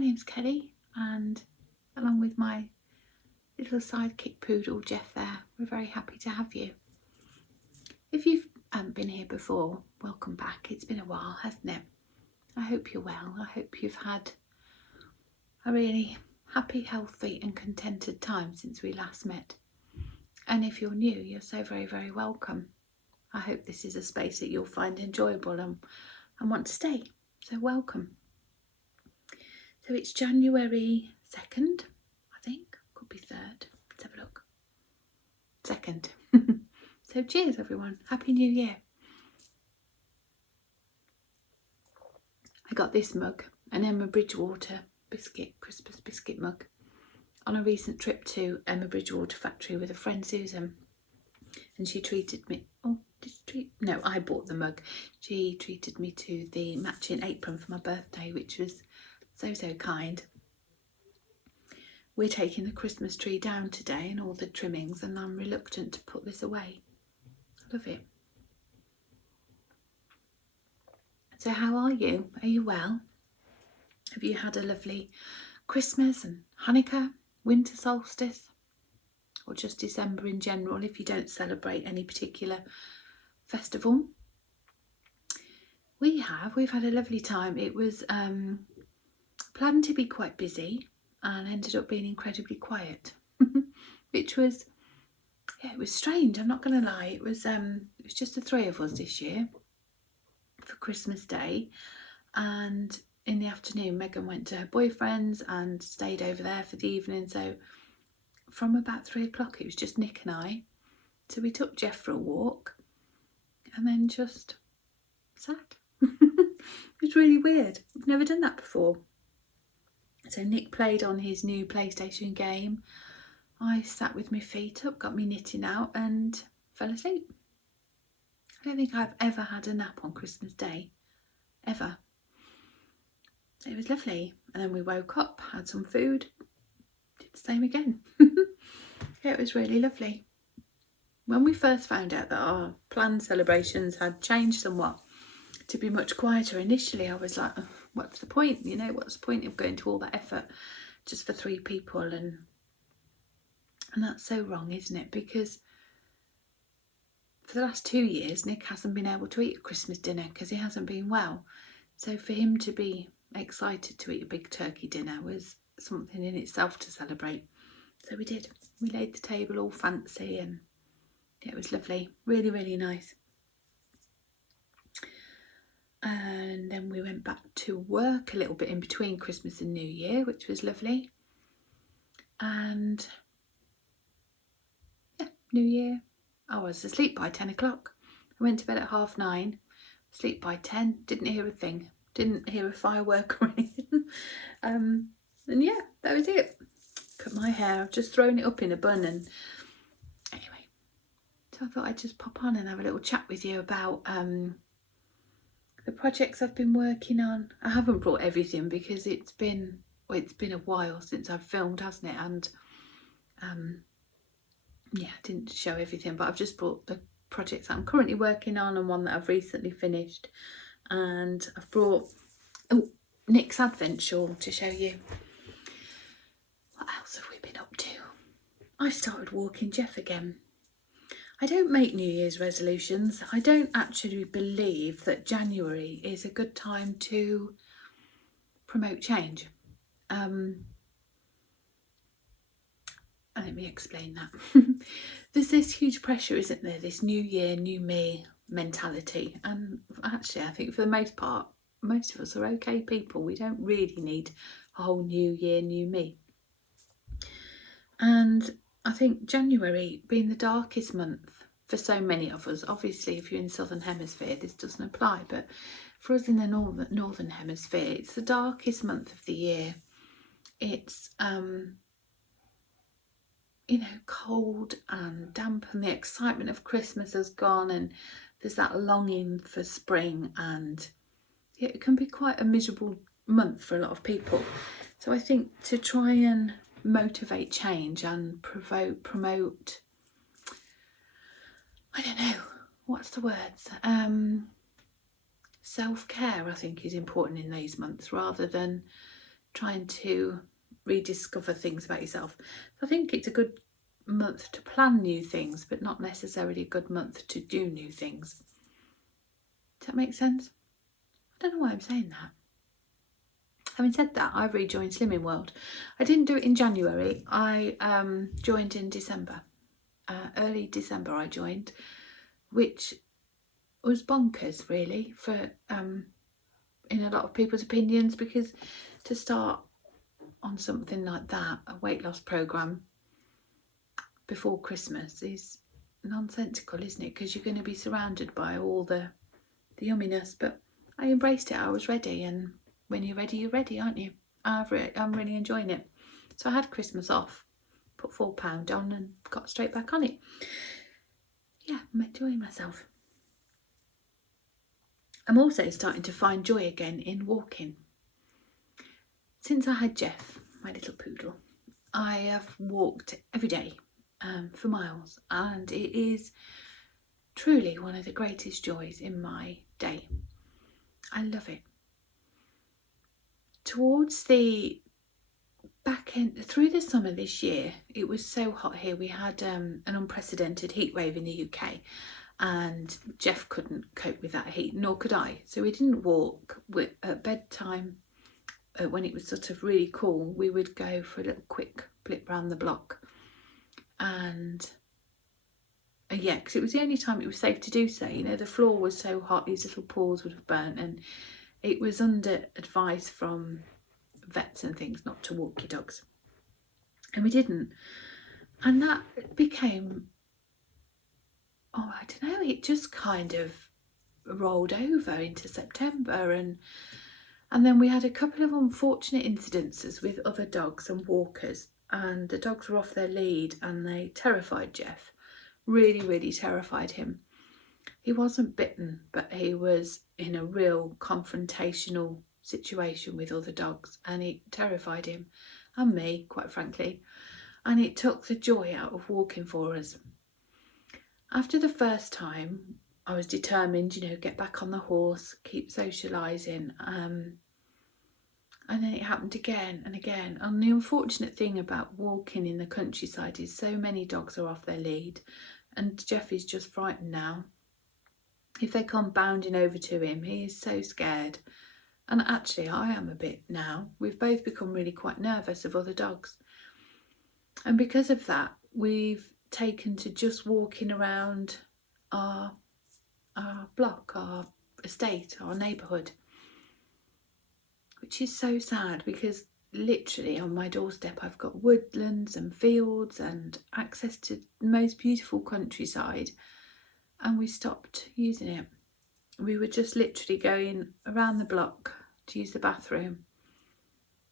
name's Kelly, and along with my little sidekick poodle Jeff there, we're very happy to have you. If you've been here before, welcome back. It's been a while, hasn't it? I hope you're well. I hope you've had a really happy, healthy and contented time since we last met. And if you're new, you're so very, very welcome. I hope this is a space that you'll find enjoyable and want to stay. So welcome. So it's January 2nd, I think. Could be 3rd. Let's have a look. 2nd. So cheers everyone. Happy New Year. I got this mug, an Emma Bridgewater Christmas biscuit mug, on a recent trip to Emma Bridgewater factory with a friend Susan. And she treated me, no, I bought the mug. She treated me to the matching apron for my birthday, which was so kind. We're taking the Christmas tree down today and all the trimmings, and I'm reluctant to put this away. I love it. So how are you? Are you well? Have you had a lovely Christmas and Hanukkah, winter solstice, or just December in general if you don't celebrate any particular festival? We've had a lovely time. It was planned to be quite busy and ended up being incredibly quiet, which was, it was strange. I'm not going to lie. It was just the three of us this year for Christmas Day, and in the afternoon Megan went to her boyfriend's and stayed over there for the evening. So from about 3 o'clock it was just Nick and I. So we took Jeff for a walk and then just sat. It was really weird. I've never done that before. So Nick played on his new PlayStation game. I sat with my feet up, got my knitting out and fell asleep. I don't think I've ever had a nap on Christmas Day, ever. It was lovely. And then we woke up, had some food, did the same again. Yeah, it was really lovely. When we first found out that our planned celebrations had changed somewhat to be much quieter, initially I was like, oh, what's the point? You know, what's the point of going to all that effort just for 3 people? And that's so wrong, isn't it? Because for the last 2 years, Nick hasn't been able to eat a Christmas dinner because he hasn't been well. So for him to be excited to eat a big turkey dinner was something in itself to celebrate. So we did. We laid the table all fancy and it was lovely. Really, really nice. And then we went back to work a little bit in between Christmas and New Year, which was lovely. And yeah, New Year, I was asleep by 10 o'clock. I went to bed at 9:30, asleep by 10, didn't hear a thing, didn't hear a firework or anything. And yeah, that was it. Cut my hair, I've just thrown it up in a bun. And anyway, so I thought I'd just pop on and have a little chat with you about the projects I've been working on. I haven't brought everything because it's been a while since I've filmed, hasn't it? And yeah, I didn't show everything, but I've just brought the projects that I'm currently working on and one that I've recently finished. And I've brought Nick's advent shawl to show you. What else have we been up to? I started walking Jeff again. I don't make New Year's resolutions. I don't actually believe that January is a good time to promote change. Let me explain that. There's this huge pressure, isn't there? This new year, new me mentality. And actually, I think for the most part, most of us are okay people. We don't really need a whole new year, new me. And I think January being the darkest month for so many of us, obviously if you're in the Southern Hemisphere this doesn't apply, but for us in the Northern Hemisphere, it's the darkest month of the year. It's you know, cold and damp, and the excitement of Christmas has gone, and there's that longing for spring, and yeah, it can be quite a miserable month for a lot of people. So I think to try and motivate change and promote, I don't know, what's the words, self-care, I think is important in these months, rather than trying to rediscover things about yourself. I think it's a good month to plan new things, but not necessarily a good month to do new things. Does that make sense? I don't know why I'm saying that. Having said that, I've rejoined Slimming World. I didn't do it in January. I joined in December. Early December I joined, which was bonkers really for in a lot of people's opinions, because to start on something like that, a weight loss program, before Christmas is nonsensical, isn't it? Because you're going to be surrounded by all the yumminess. But I embraced it. I was ready, and when you're ready, aren't you? I'm really enjoying it. So I had Christmas off, put £4 on, and got straight back on it. Yeah, I'm enjoying myself. I'm also starting to find joy again in walking. Since I had Jeff, my little poodle, I have walked every day for miles, and it is truly one of the greatest joys in my day. I love it. Towards the back end, through the summer this year, it was so hot here. We had an unprecedented heat wave in the UK, and Jeff couldn't cope with that heat, nor could I. So we didn't walk. At bedtime, when it was sort of really cool, we would go for a little quick blip round the block. And yeah, because it was the only time it was safe to do so. You know, the floor was so hot, his little paws would have burnt, and it was under advice from vets and things not to walk your dogs. And we didn't. And that became, I don't know, it just kind of rolled over into September, and then we had a couple of unfortunate incidences with other dogs and walkers, and the dogs were off their lead and they terrified Jeff. Really, really terrified him. He wasn't bitten, but he was in a real confrontational situation with other dogs, and it terrified him and me, quite frankly, and it took the joy out of walking for us. After the first time, I was determined, get back on the horse, keep socialising, and then it happened again and again. And the unfortunate thing about walking in the countryside is so many dogs are off their lead, and Jeff is just frightened now. If they come bounding over to him, he is so scared. And actually, I am a bit now. We've both become really quite nervous of other dogs. And because of that, we've taken to just walking around our block, our estate, our neighbourhood, which is so sad, because literally on my doorstep I've got woodlands and fields and access to the most beautiful countryside, and we stopped using it. We were just literally going around the block to use the bathroom,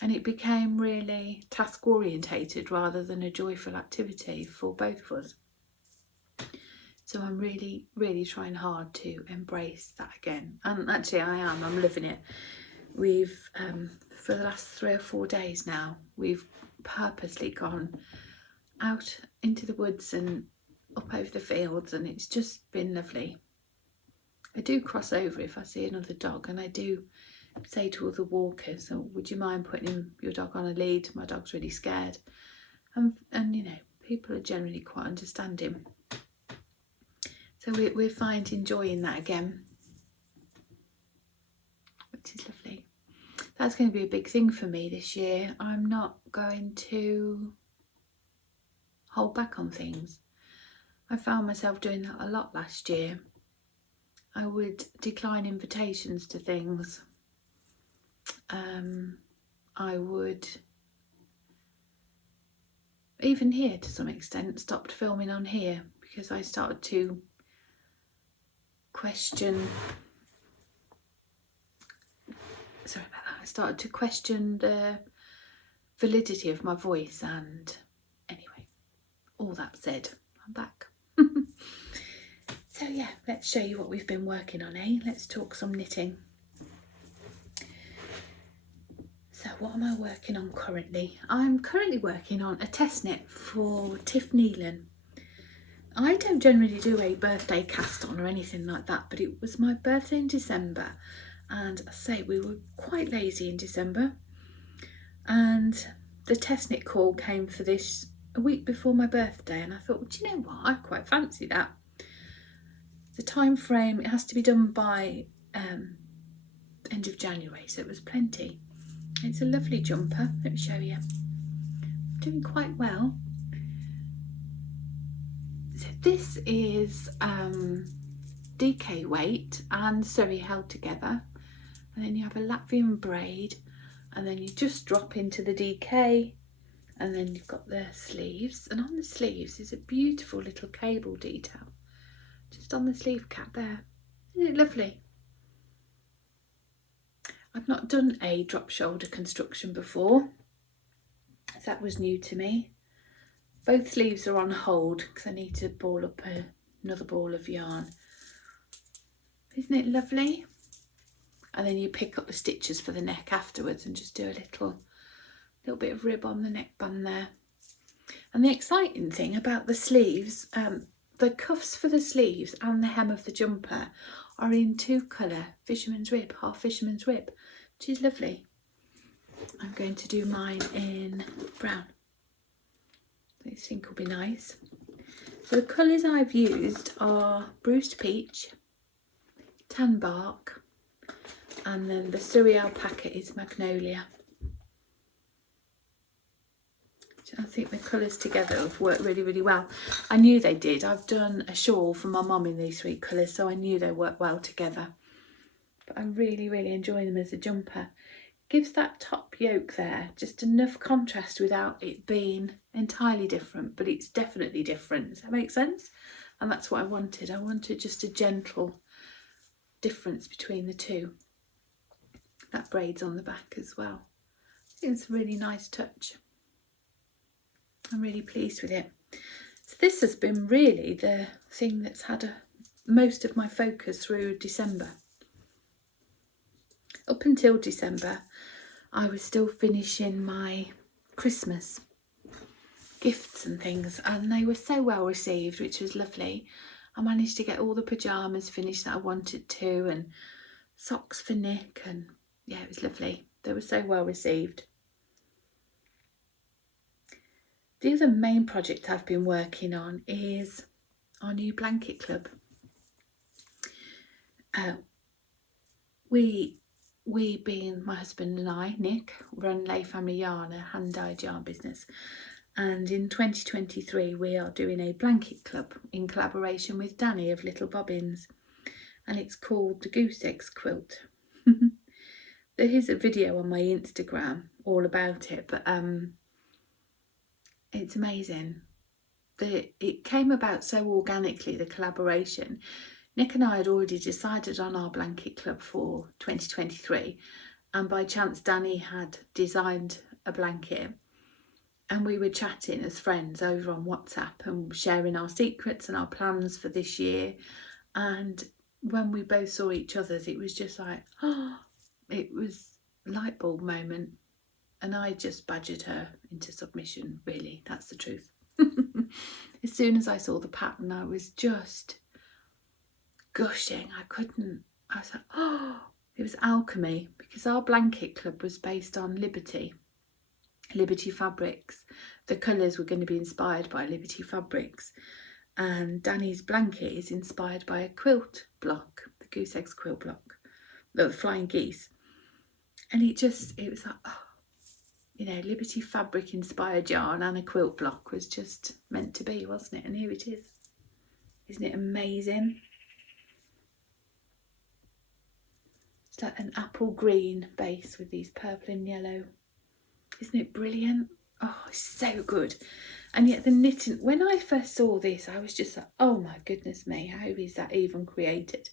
and it became really task orientated rather than a joyful activity for both of us. So I'm really, really trying hard to embrace that again, and actually I'm living it. We've for the last 3 or 4 days now, we've purposely gone out into the woods and up over the fields, and it's just been lovely. I do cross over if I see another dog, and I do say to other walkers, would you mind putting your dog on a lead? My dog's really scared. And people are generally quite understanding. So we're finding joy in that again, which is lovely. That's going to be a big thing for me this year. I'm not going to hold back on things. I found myself doing that a lot last year. I would decline invitations to things. I would, even here to some extent, stopped filming on here because I started to question, I started to question the validity of my voice, and anyway, all that said, I'm back. So yeah, let's show you what we've been working on, eh? Let's talk some knitting. So what am I working on currently? I'm currently working on a test knit for Tiff Nealon. I don't generally do a birthday cast on or anything like that, but it was my birthday in December, and I say we were quite lazy in December, and the test knit call came for this a week before my birthday, and I thought, well, do you know what, I quite fancy that. The time frame, it has to be done by end of January, so it was plenty. It's a lovely jumper. Let me show you. Doing quite well. So this is DK weight and Surrey held together, and then you have a Latvian braid, and then you just drop into the DK, and then you've got the sleeves, and on the sleeves is a beautiful little cable detail just on the sleeve cap there. Isn't it lovely? I've not done a drop shoulder construction before, so that was new to me. Both sleeves are on hold because I need to ball up another ball of yarn. Isn't it lovely? And then you pick up the stitches for the neck afterwards and just do a little bit of rib on the neckband there. And the exciting thing about the sleeves, the cuffs for the sleeves and the hem of the jumper are in 2 colour fisherman's rib, half fisherman's rib, which is lovely. I'm going to do mine in brown. I think will be nice. So the colours I've used are bruised peach, tan bark, and then the Surrey alpaca is magnolia. I think the colours together have worked really, really well. I knew they did. I've done a shawl for my mum in these 3 colours, so I knew they worked well together. But I'm really, really enjoying them as a jumper. Gives that top yoke there just enough contrast without it being entirely different, but it's definitely different. Does that make sense? And that's what I wanted. I wanted just a gentle difference between the two. That braid's on the back as well. I think it's a really nice touch. I'm really pleased with it. So this has been really the thing that's had most of my focus through December. Up until December, I was still finishing my Christmas gifts and things, and they were so well received, which was lovely. I managed to get all the pyjamas finished that I wanted to, and socks for Nick, and yeah, it was lovely. They were so well received. The other main project I've been working on is our new blanket club. We being my husband and I, Nick, run Layfamilyyarn, a hand-dyed yarn business. And in 2023, we are doing a blanket club in collaboration with Danny of Little Bobbins. And it's called the Goose Eggs Quilt. There is a video on my Instagram all about it, but it's amazing. It came about so organically, the collaboration. Nick and I had already decided on our blanket club for 2023, and by chance Danny had designed a blanket, and we were chatting as friends over on WhatsApp and sharing our secrets and our plans for this year. And when we both saw each other's, it was just like, oh, it was a light bulb moment. And I just badgered her into submission, really, that's the truth. As soon as I saw the pattern, I was just gushing. I was like, oh, it was alchemy, because our blanket club was based on Liberty fabrics. The colours were going to be inspired by Liberty fabrics, and Danny's blanket is inspired by a quilt block, the Goose Eggs quilt block, the Flying Geese. And it was like, oh, you know, Liberty fabric inspired yarn and a quilt block was just meant to be, wasn't it? And here it is. Isn't it amazing? It's like an apple green base with these purple and yellow. Isn't it brilliant? Oh, it's so good. And yet the knitting, when I first saw this, I was just like, oh my goodness me, how is that even created?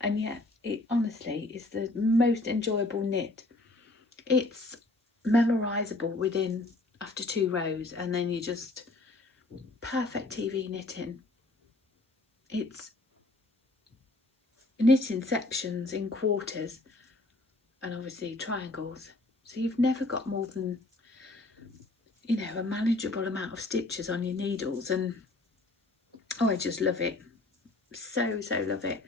And yet it honestly is the most enjoyable knit. It's memorizable within after 2 rows, and then you just perfect TV knitting. It's knitting sections in quarters and obviously triangles, so you've never got more than, you know, a manageable amount of stitches on your needles. And oh, I just love it, so love it.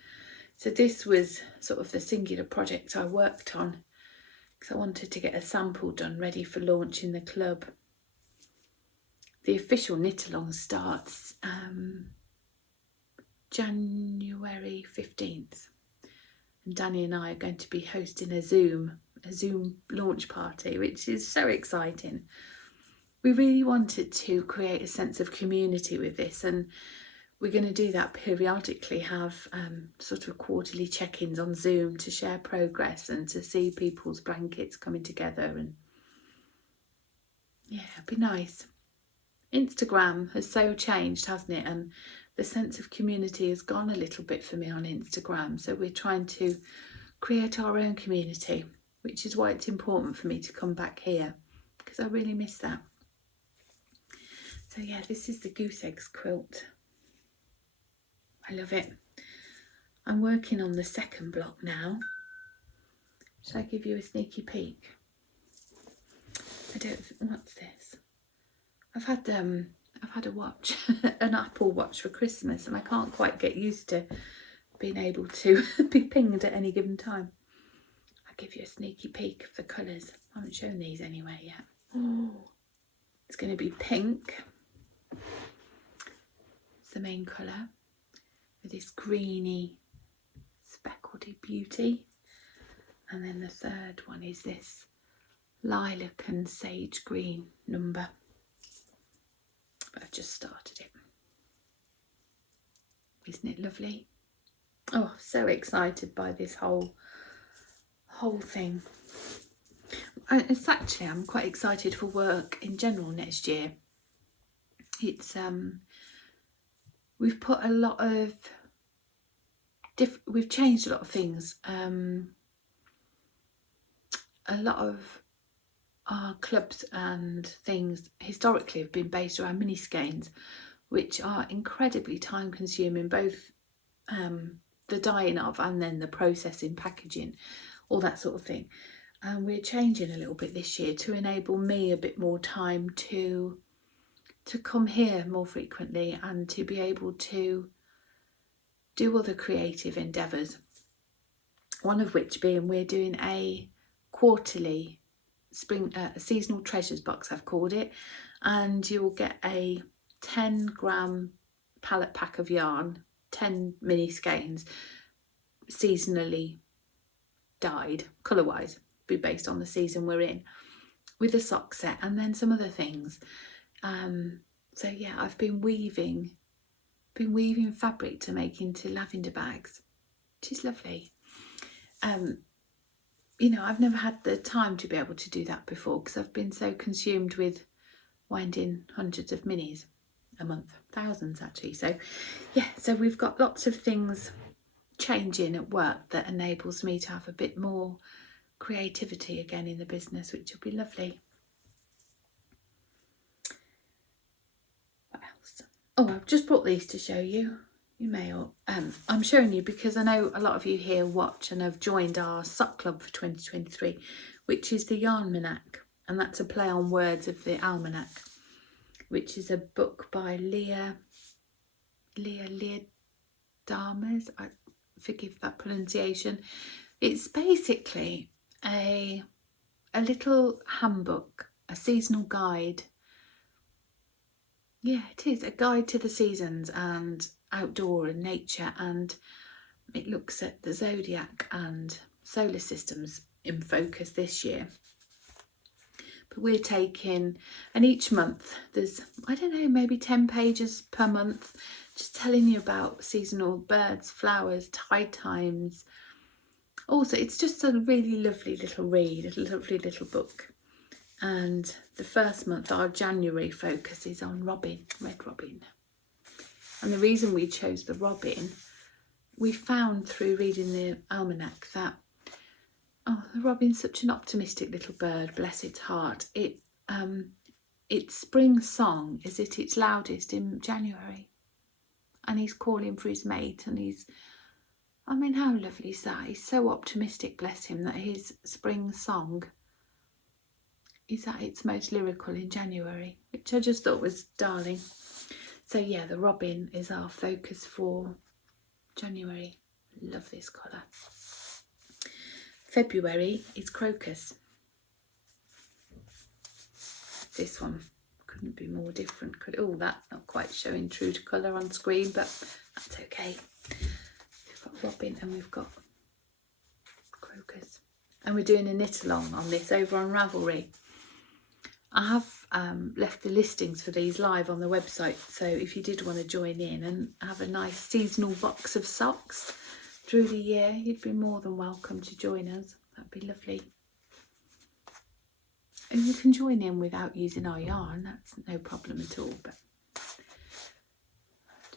So this was sort of the singular project I worked on because I wanted to get a sample done ready for launch in the club. The official knit along starts January 15th, and Danny and I are going to be hosting a Zoom launch party, which is so exciting. We really wanted to create a sense of community with this, and we're going to do that periodically, have sort of quarterly check-ins on Zoom to share progress and to see people's blankets coming together. And yeah, it'd be nice. Instagram has so changed, hasn't it? And the sense of community has gone a little bit for me on Instagram. So we're trying to create our own community, which is why it's important for me to come back here, because I really miss that. So yeah, this is the goose eggs quilt. I love it. I'm working on the second block now. Shall I give you a sneaky peek? What's this? I've had a watch, an Apple Watch for Christmas, and I can't quite get used to being able to be pinged at any given time. I'll give you a sneaky peek of the colours. I haven't shown these anywhere yet. Oh, it's going to be pink. It's the main colour, with this greeny speckledy beauty. And then the third one is this lilac and sage green number. But I've just started it. Isn't it lovely? Oh, so excited by this whole thing. I'm quite excited for work in general next year. It's we've put a lot of we've changed a lot of things. A lot of our clubs and things historically have been based around mini skeins, which are incredibly time consuming, both the dyeing of and then the processing, packaging, all that sort of thing. And we're changing a little bit this year to enable me a bit more time to come here more frequently and to be able to do other creative endeavours. One of which being we're doing a quarterly spring seasonal treasures box, I've called it, and you'll get a 10-gram palette pack of yarn, 10 mini skeins, seasonally dyed, colour wise, be based on the season we're in, with a sock set and then some other things. So yeah, I've been weaving fabric to make into lavender bags, which is lovely. You know, I've never had the time to be able to do that before because I've been so consumed with winding hundreds of minis a month, thousands actually. So yeah, so we've got lots of things changing at work that enables me to have a bit more creativity again in the business, which will be lovely. What else? Oh, I've just brought these to show you. You may, or I'm showing you because I know a lot of you here watch and have joined our sock club for 2023, which is the Yarnmanac, and that's a play on words of the Almanac, which is a book by Layfamillyyarn Diary. I forgive that pronunciation. It's basically a little handbook, a seasonal guide. Yeah, it is a guide to the seasons and outdoor and nature, and it looks at the zodiac and solar systems in focus this year. But we're taking, and each month there's, I don't know, maybe 10 pages per month, just telling you about seasonal birds, flowers, tide times. Also, it's just a really lovely little read, a lovely little book. And the first month, our January focus is on robin, red robin. And the reason we chose the robin, we found through reading the almanac that, oh, the robin's such an optimistic little bird, bless its heart. Its spring song is at its loudest in January. And he's calling for his mate, and I mean, how lovely is that? He's so optimistic, bless him, that his spring song is at its most lyrical in January, which I just thought was darling. So yeah, the robin is our focus for January. Love this colour. February is crocus. this one couldn't be more different, could it? Oh, that's not quite showing true to colour on screen, but that's okay. We've got robin and we've got crocus. And we're doing a knit along on this over on Ravelry. I have left the listings for these live on the website, so if you did want to join in and have a nice seasonal box of socks through the year, you'd be more than welcome to join us. That'd be lovely. And you can join in without using our yarn, that's no problem at all, but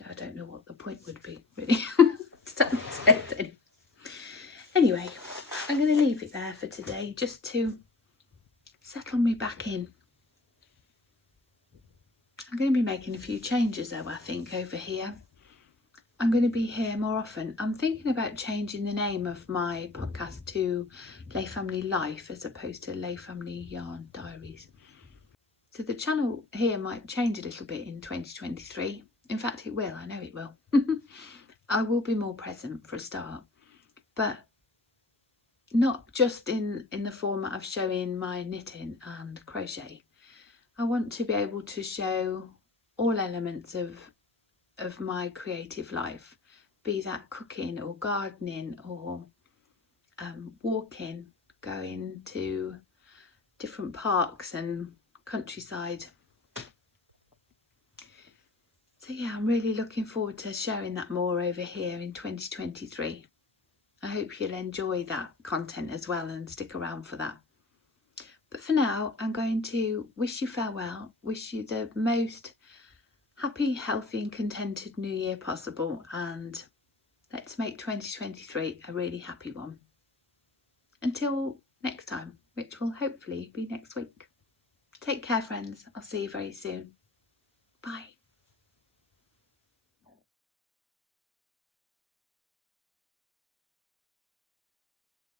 I don't know what the point would be, really. Anyway, I'm going to leave it there for today, just to settle me back in. I'm going to be making a few changes though, I think, over here. I'm going to be here more often. I'm thinking about changing the name of my podcast to Lay Family Life as opposed to Layfamilyyarn Diaries. So the channel here might change a little bit in 2023. In fact, it will. I know it will. I will be more present for a start, but not just in the format of showing my knitting and crochet. I want to be able to show all elements of my creative life, be that cooking or gardening or walking, going to different parks and countryside. So yeah, I'm really looking forward to sharing that more over here in 2023. I hope you'll enjoy that content as well and stick around for that. But for now, I'm going to wish you farewell, wish you the most happy, healthy and contented new year possible, and let's make 2023 a really happy one. Until next time, which will hopefully be next week. Take care, friends. I'll see you very soon. Bye.